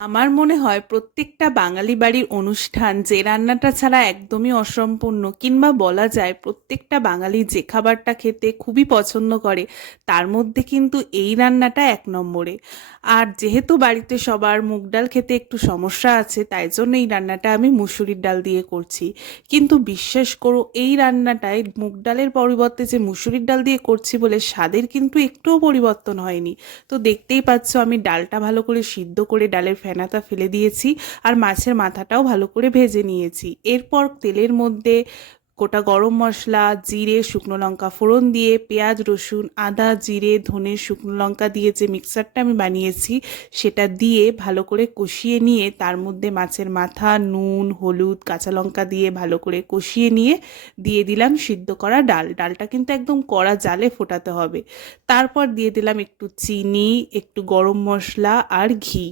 আমার মনে হয় প্রত্যেকটা বাঙালি বাড়ির অনুষ্ঠান যে রান্নাটা ছাড়া একদমই অসম্পূর্ণ, কিংবা বলা যায় প্রত্যেকটা বাঙালি যে খাবারটা খেতে খুবই পছন্দ করে তার মধ্যে কিন্তু এই রান্নাটা এক নম্বরে। আর যেহেতু বাড়িতে সবার মুগ ডাল খেতে একটু সমস্যা আছে, তাই জন্য এই রান্নাটা আমি মুসুরির ডাল দিয়ে করছি। কিন্তু বিশ্বাস করো, এই রান্নাটায় মুগ ডালের পরিবর্তে যে মুসুরির ডাল দিয়ে করছি বলে স্বাদের কিন্তু একটুও পরিবর্তন হয়নি। তো দেখতেই পাচ্ছ আমি ডালটা ভালো করে সিদ্ধ করে ডালের ফেনাটা ফেলে দিয়েছি, আর মাছের মাথাটাও ভালো করে ভেজে নিয়েছি। এরপর তেলের মধ্যে গোটা গরম মশলা, জিরে, শুকনো লঙ্কা ফোড়ন দিয়ে পেঁয়াজ, রসুন, আদা, জিরে, ধনে, শুকনো লঙ্কা দিয়ে যে মিক্সারটা আমি বানিয়েছি সেটা দিয়ে ভালো করে কষিয়ে নিয়ে তার মধ্যে মাছের মাথা, নুন, হলুদ, কাঁচা লঙ্কা দিয়ে ভালো করে কষিয়ে নিয়ে দিয়ে দিলাম সিদ্ধ করা ডাল। ডালটা কিন্তু একদম কড়া জালে ফোটাতে হবে। তারপর দিয়ে দিলাম একটু চিনি, একটু গরম মশলা আর ঘি।